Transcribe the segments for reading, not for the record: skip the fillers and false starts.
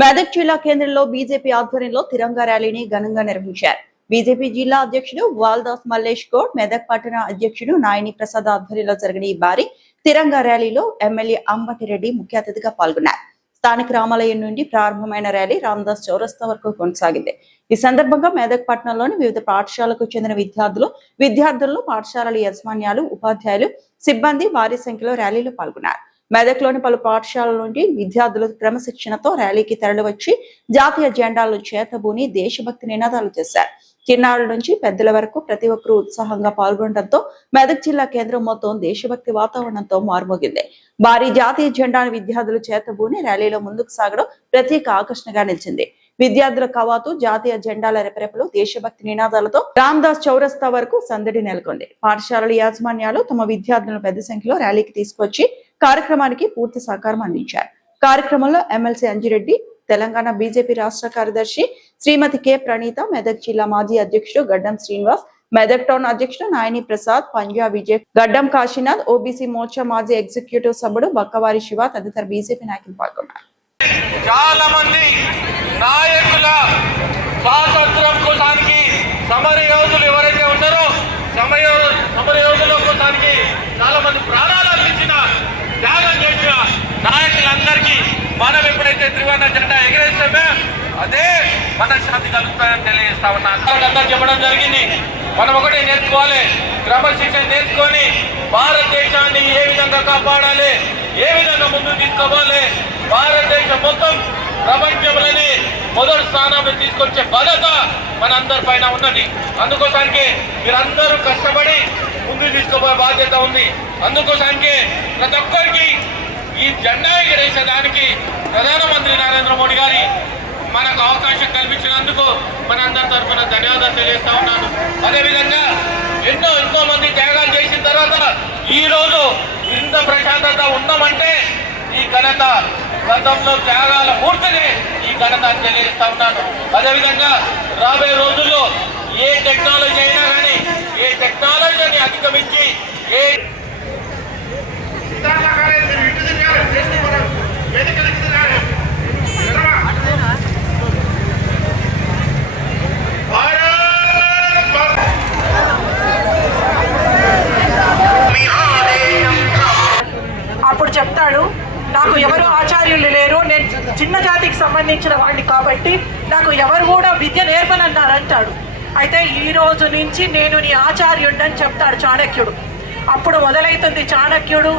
మెదక్ జిల్లా కేంద్రంలో బీజేపీ ఆధ్వర్యంలో తిరంగా ర్యాలీని ఘనంగా నిర్వహించారు. బీజేపీ జిల్లా అధ్యక్షుడు వాల్దాస్ మల్లేష్ గౌడ్, మెదక్ పట్టణ అధ్యక్షుడు నాయని ప్రసాద్ ఆధ్వర్యంలో జరిగిన ఈ భారీ తిరంగా ర్యాలీలో ఎమ్మెల్యే అంబటిరెడ్డి ముఖ్య అతిథిగా పాల్గొన్నారు. స్థానిక రామాలయం నుండి ప్రారంభమైన ర్యాలీ రామదాస్ చౌరస్తా వరకు కొనసాగింది. ఈ సందర్భంగా మెదక్ పట్టణంలోని వివిధ పాఠశాలకు చెందిన విద్యార్థులను పాఠశాలల యాజమాన్యాలు, ఉపాధ్యాయులు, సిబ్బంది భారీ సంఖ్యలో ర్యాలీలో పాల్గొన్నారు. మెదక్లోని పలు పాఠశాలల నుండి విద్యార్థులు క్రమశిక్షణతో ర్యాలీకి తరలివచ్చి జాతీయ జెండాలను చేతబూని దేశభక్తి నినాదాలు చేశారు. చిన్నారుల నుంచి పెద్దల వరకు ప్రతి ఒక్కరూ ఉత్సాహంగా పాల్గొనడంతో మెదక్ జిల్లా కేంద్రం మొత్తం దేశభక్తి వాతావరణంతో మారుమోగింది. భారీ జాతీయ జెండాను విద్యార్థులు చేతబూని ర్యాలీలో ముందుకు సాగడం ప్రత్యేక ఆకర్షణగా నిలిచింది. విద్యార్థుల కవాతు, జాతీయ జెండాల రెపరెపలు, దేశభక్తి నినాదాలతో రామదాస్ చౌరస్తా వరకు సందడి నెలకొంది. పాఠశాలల యాజమాన్యాలు తమ విద్యార్థులను పెద్ద సంఖ్యలో ర్యాలీకి తీసుకొచ్చి కార్యక్రమానికి పూర్తి సహకారం అందించారు. కార్యక్రమంలో ఎమ్మెల్సీ అంజిరెడ్డి, తెలంగాణ బీజేపీ రాష్ట్ర కార్యదర్శి శ్రీమతి కె ప్రణీత, మెదక్ జిల్లా మాజీ అధ్యక్షుడు గడ్డం శ్రీనివాస్, మెదక్ టౌన్ అధ్యక్షుడు నాయని ప్రసాద్, పంజాబ్ విజయ్, గడ్డం కాశీనాథ్, ఓబీసీ మోర్చా మాజీ ఎగ్జిక్యూటివ్ సభ్యుడు బక్కవారి శివ తదితర బీజేపీ నాయకులు పాల్గొన్నారు. చాలా మంది నాయకుల స్వాతంత్రం కోసానికి సమర యోధులు ఎవరైతే ఉన్నారో సమర యోధుల కోసానికి చాలా మంది ప్రాణాలు అందించిన, త్యాగం చేసిన నాయకులందరికీ మనం ఎప్పుడైతే త్రివర్ణ జెండా ఎగరేస్తామో అదే మనశ్శాంతి కలుగుతాయని తెలియజేస్తా ఉన్నా. అందరూ చెప్పడం జరిగింది. మనం ఒకటే నేర్చుకోవాలి, క్రమశిక్షణ నేర్చుకొని భారతదేశాన్ని ఏ విధంగా కాపాడాలి, ఏ విధంగా ముందుకు తీసుకోవాలి, భారతదేశం మొత్తం ప్రపంచంలోనే మొదటి స్థానంలో తీసుకొచ్చే బాధ్యత మనందరి పైన ఉన్నది. అందుకోసానికి మీరందరూ కష్టపడి ముందుకు తీసుకోబోయే బాధ్యత ఉంది. అందుకోసానికి ప్రతి ఒక్కరికి ఈ జెండా ఎగరేసేదానికి ప్రధానమంత్రి నరేంద్ర మోడీ గారి మనకు అవకాశం కల్పించినందుకు మనందరి తరఫున ధన్యవాదాలు తెలియజేస్తా ఉన్నాను. అదేవిధంగా ఎంతో మంది త్యాగాలు చేసిన తర్వాత ఈ రోజు ఇంత ప్రశాంతత ఉన్నామంటే ఈ ఘనత గతంలో త్యాగాల పూర్తిని ఈ ఘనత తెలియజేస్తా ఉన్నాను. అదేవిధంగా రాబోయే రోజుల్లో ఏ టెక్నాలజీ అయినా కానీ ఏ టెక్నాలజీని అధిగమించి అప్పుడు చెప్తాడు, నాకు ఎవరు ఆచార్యులు లేరు, నేను చిన్న జాతికి సంబంధించిన వాడిని కాబట్టి నాకు ఎవరు కూడా విద్య నేర్పనన్నారంటాడు. అయితే ఈ రోజు నుంచి నేను నీ ఆచార్యుడని చెప్తాడు చాణక్యుడు. అప్పుడు మొదలవుతుంది చాణక్యుడు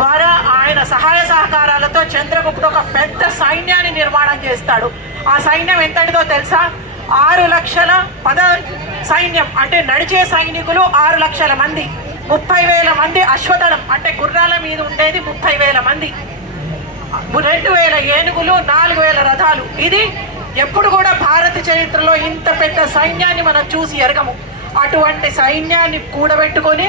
ద్వారా ఆయన సహాయ సహకారాలతో చంద్రగుప్తుడు ఒక పెద్ద సైన్యాన్ని నిర్మాణం చేస్తాడు. ఆ సైన్యం ఎంతటిదో తెలుసా? 6 లక్షల పద సైన్యం, అంటే నడిచే సైనికులు 6 లక్షల మంది, 30,000 మంది అశ్వదళం, అంటే గుర్రాల మీద ఉండేది 30,000 మంది, 2,000 ఏనుగులు, 4,000 రథాలు. ఇది ఎప్పుడు కూడా భారత చరిత్రలో ఇంత పెద్ద సైన్యాన్ని మనం చూసి ఎరగము. అటువంటి సైన్యాన్ని కూడబెట్టుకొని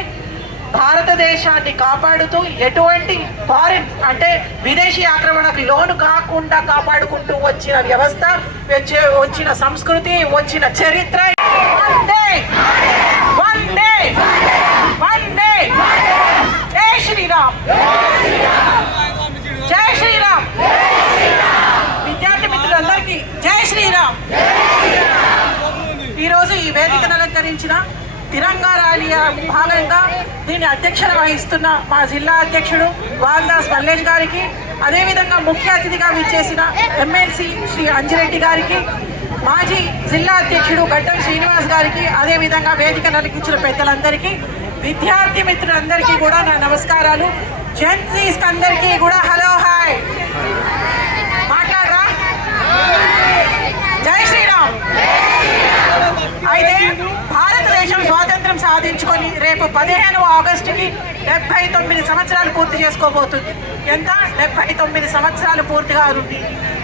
భారతదేశాన్ని కాపాడుతూ ఎటువంటి ఫారిన్ అంటే విదేశీ ఆక్రమణకు లోను కాకుండా కాపాడుకుంటూ వచ్చిన వ్యవస్థ, వచ్చిన సంస్కృతి, వచ్చిన చరిత్ర. వందే వందే వందే జై శ్రీరామ్, జై శ్రీరామ్. విద్యార్థి మిత్రులందరికీ జై శ్రీరామ్. ఈరోజు ఈ వేదికను అలంకరించిన తిరంగా ర్యాలీ భాగంగా దీన్ని అధ్యక్షత వహిస్తున్న మా జిల్లా అధ్యక్షుడు వాల్దాస్ మల్లేష్ గారికి, అదేవిధంగా ముఖ్య అతిథిగా విచ్చేసిన ఎమ్మెల్సీ శ్రీ అంజిరెడ్డి గారికి, మాజీ జిల్లా అధ్యక్షుడు గడ్డం శ్రీనివాస్ గారికి, అదేవిధంగా వేదిక నలికించిన పెద్దలందరికీ, విద్యార్థి మిత్రులందరికీ కూడా నా నమస్కారాలు. జెన్సీస్ అందరికీ కూడా హలో హాయ్. మాట్లాడరా? జై శ్రీరామ్. అయితే భారతదేశం స్వాతంత్రం సాధించుకొని రేపు 15వ ఆగస్టుకి 79 సంవత్సరాలు పూర్తి చేసుకోబోతుంది. ఎంత? 79 సంవత్సరాలు పూర్తిగా ఉంది.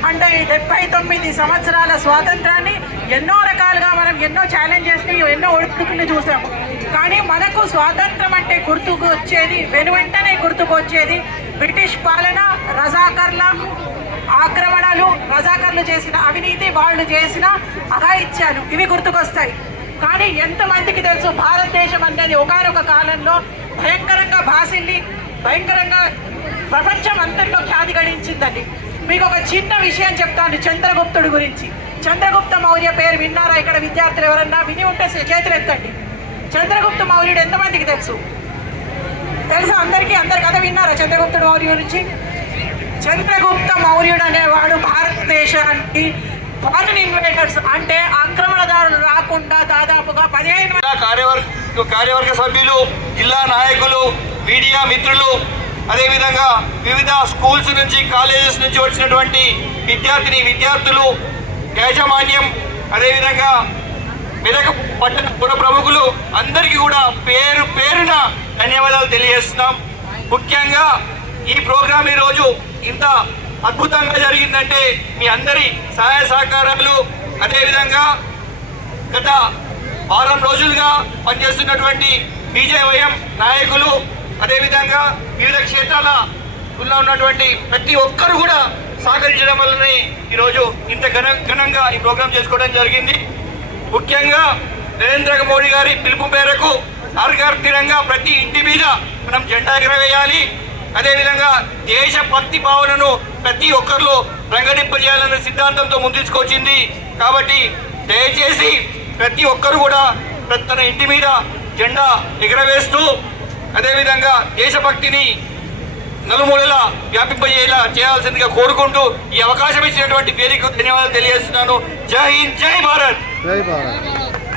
అంటే ఈ 79 సంవత్సరాల స్వాతంత్రాన్ని ఎన్నో రకాలుగా మనం ఎన్నో ఛాలెంజెస్ని, ఎన్నో ఒడిదుడుకుల్ని చూసాము. కానీ మనకు స్వాతంత్రం అంటే గుర్తుకు వచ్చేది, వెనువెంటనే గుర్తుకు వచ్చేది బ్రిటిష్ పాలన, రజాకర్ల ఆక్రమణలు, రజాకర్లు చేసిన అవినీతి, వాళ్ళు చేసిన అఘాయిత్యాలు, ఇవి గుర్తుకొస్తాయి. కానీ ఎంతమందికి తెలుసు భారతదేశం అనేది ఒకానొక కాలంలో భయంకరంగా భాసిల్లి, భయంకరంగా ప్రపంచం అంతట్లో ఖ్యాతి గడించిందండి. మీకు ఒక చిన్న విషయం చెప్తాను చంద్రగుప్తుడి గురించి. చంద్రగుప్త మౌర్య పేరు విన్నారా? ఇక్కడ విద్యార్థులు ఎవరన్నా విని ఉంటే చేతులు ఎత్తండి. చంద్రగుప్త మౌర్యుడు ఎంతమందికి తెలుసా? అందరికీ కథ విన్నారా చంద్రగుప్తుడు మౌర్య గురించి? చంద్రగుప్త మౌర్యుడు అనేవాడు భారతదేశానికి ఫారిన్ ఇన్వేడర్స్ అంటే ఆక్రమణదారులు రాకుండా దాదాపుగా 15 కార్యవర్గ సభ్యులు, జిల్లా నాయకులు, మీడియా మిత్రులు, అదేవిధంగా వివిధ స్కూల్స్ నుంచి కాలేజెస్ నుంచి వచ్చినటువంటి విద్యార్థులు, యాజమాన్యం, అదేవిధంగా మెదక్ పట్టణ పుర ప్రముఖులు అందరికీ కూడా పేరు పేరున ధన్యవాదాలు తెలియజేస్తున్నాం. ముఖ్యంగా ఈ ప్రోగ్రాం ఈరోజు ఇంత అద్భుతంగా జరిగిందంటే మీ అందరి సహాయ సహకారాలు, అదేవిధంగా గత వారం రోజులుగా పనిచేస్తున్నటువంటి బీజేవైఎం నాయకులు, అదేవిధంగా వివిధ క్షేత్రాలలో ఉన్నటువంటి ప్రతి ఒక్కరు కూడా సహకరించడం వల్లనే ఈరోజు ఇంత ఘనంగా ఈ ప్రోగ్రాం చేసుకోవడం జరిగింది. ముఖ్యంగా నరేంద్ర మోడీ గారి పిలుపు మేరకు హర్ ఘర్ తిరంగా ప్రతి ఇంటి మీద మనం జెండా ఎగరవేయాలి. అదేవిధంగా దేశభక్తి భావనను ప్రతి ఒక్కరిలో రంగడింపజేయాలనే సిద్ధాంతంతో ముందుకొచ్చింది. కాబట్టి దయచేసి ప్రతి ఒక్కరు కూడా తన ఇంటి మీద జెండా ఎగరవేస్తూ అదేవిధంగా దేశభక్తిని నలుమూలలా వ్యాపింపజేలా చేయాల్సిందిగా కోరుకుంటూ ఈ అవకాశం ఇచ్చినటువంటి వేదికకు ధన్యవాదాలు తెలియజేస్తున్నాను. జై హింద్, జై భారత్.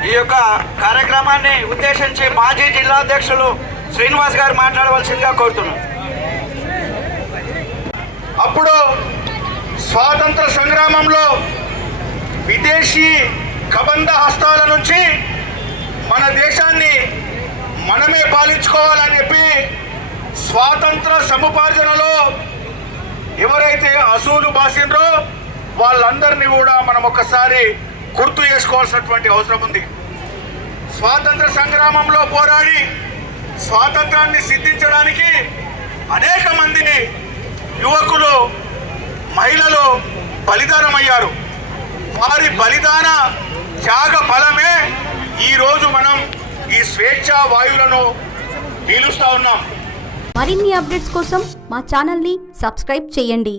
ఈ యొక్క కార్యక్రమాన్ని ఉద్దేశించి మాజీ జిల్లా అధ్యక్షులు శ్రీనివాస్ గారు మాట్లాడవలసిందిగా కోరుతున్నాను. అప్పుడు స్వాతంత్ర సంగ్రామంలో విదేశీ కబంధ హస్తాల నుంచి మన దేశాన్ని మనమే పాలించుకోవాలని చెప్పి స్వాతంత్ర సముపార్జనలో ఎవరైతే అసూలు బాసిండ్రో వాళ్ళందరినీ కూడా మనం ఒక్కసారి గుర్తు చేసుకోవాల్సినటువంటి అవసరం ఉంది. స్వాతంత్ర సంగ్రామంలో పోరాడి స్వాతంత్రాన్ని సిద్ధించడానికి అనేక మంది యువకులు, మహిళలు బలిదానమయ్యారు. వారి బలిదాన త్యాగ ఫలమే ఈరోజు మనం ఈ స్వేచ్ఛా వాయువులను పీలుస్తూ ఉన్నాం. మరిన్ని అప్డేట్స్ కోసం మా ఛానల్ని సబ్స్క్రైబ్ చేయండి.